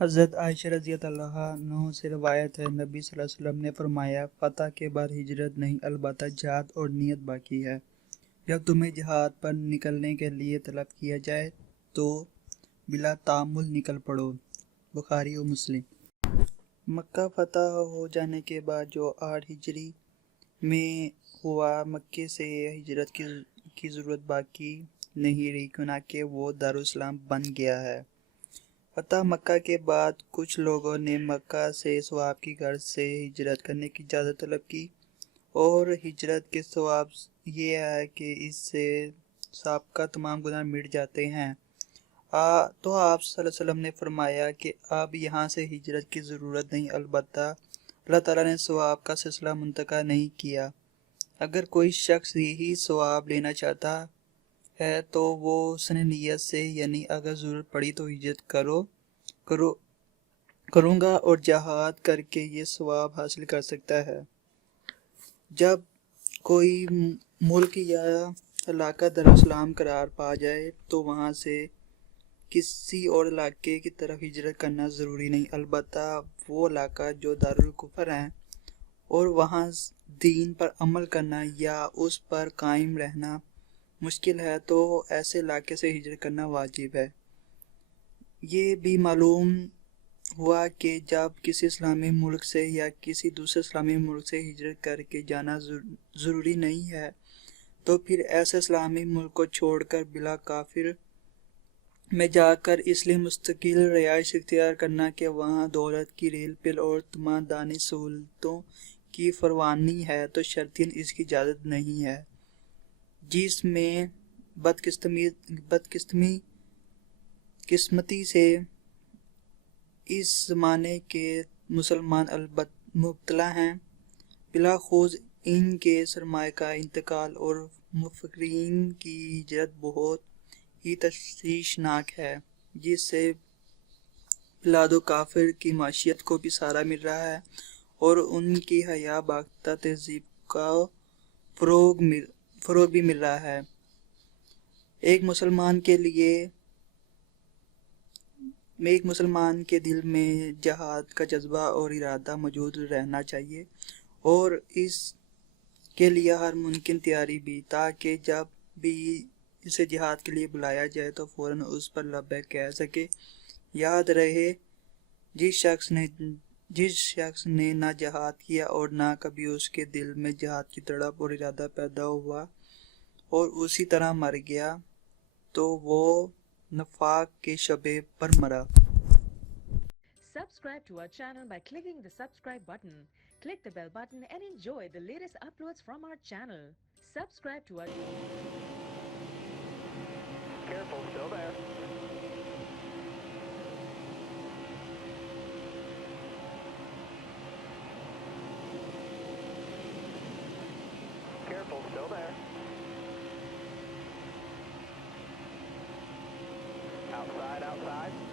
حضرت عائشہ رضی اللہ عنہ سے روایت ہے، نبی صلی اللہ علیہ وسلم نے فرمایا، فتح کے بعد ہجرت نہیں، البتہ جہاد اور نیت باقی ہے۔ جب تمہیں جہاد پر نکلنے کے لیے طلب کیا جائے تو بلا تامل نکل پڑو۔ بخاری و مسلم۔ مکہ فتح ہو جانے کے بعد جو 8 ہجری میں ہوا، مکے سے ہجرت کی ضرورت باقی نہیں رہی، چنانچہ وہ دارالاسلام بن گیا ہے۔ فتح مکہ کے بعد کچھ لوگوں نے مکہ سے ثواب کی غرض سے ہجرت کرنے کی اجازت طلب کی، اور ہجرت کے ثواب یہ ہے کہ اس سے سابقہ تمام گناہ مٹ جاتے ہیں۔ تو آپ صلی اللہ علیہ وسلم نے فرمایا کہ اب یہاں سے ہجرت کی ضرورت نہیں، البتہ اللہ تعالیٰ نے ثواب کا سلسلہ منتقل نہیں کیا۔ اگر کوئی شخص یہی ثواب لینا چاہتا ہے تو وہ حسن نیت سے، یعنی اگر ضرورت پڑی تو ہجرت کروں گا اور جہاد کر کے یہ ثواب حاصل کر سکتا ہے۔ جب کوئی ملک یا علاقہ دارالاسلام قرار پا جائے تو وہاں سے کسی اور علاقے کی طرف ہجرت کرنا ضروری نہیں، البتہ وہ علاقہ جو دارالکفر ہے اور وہاں دین پر عمل کرنا یا اس پر قائم رہنا مشکل ہے تو ایسے علاقے سے ہجرت کرنا واجب ہے۔ یہ بھی معلوم ہوا کہ جب کسی اسلامی ملک سے یا کسی دوسرے اسلامی ملک سے ہجرت کر کے جانا ضروری نہیں ہے تو پھر ایسے اسلامی ملک کو چھوڑ کر بلا کافر میں جا کر اس لیے مستقل رہائش اختیار کرنا کہ وہاں دولت کی ریل پل اور تمام دانی سہولتوں کی فراوانی ہے تو شرطیاً اس کی اجازت نہیں ہے، جس میں قسمتی سے اس زمانے کے مسلمان مبتلا ہیں، بلاخص ان کے سرمایہ کا انتقال اور مفکرین کی ہجرت بہت ہی تشویشناک ہے، جس سے بلاد و کافر کی معیشت کو بھی سہارا مل رہا ہے اور ان کی حیا باختہ تہذیب کا فروغ بھی مل رہا ہے۔ ایک مسلمان کے دل میں جہاد کا جذبہ اور ارادہ موجود رہنا چاہیے اور اس کے لیے ہر ممکن تیاری بھی، تاکہ جب بھی اسے جہاد کے لیے بلایا جائے تو فوراً اس پر لبیک کہہ سکے۔ یاد رہے، جس شخص نے نہ جہاد کیا اور نہ کبھی اس کے دل میں جہاد کی تڑپ اور ارادہ پیدا ہوا اور اسی طرح مر گیا تو وہ نفاق کے شعبے پر مرا۔ Subscribe to our channel by clicking the subscribe button. Click the bell button and enjoy the latest uploads from our channel. Subscribe to our Careful, still there. Careful, still there. Outside, outside.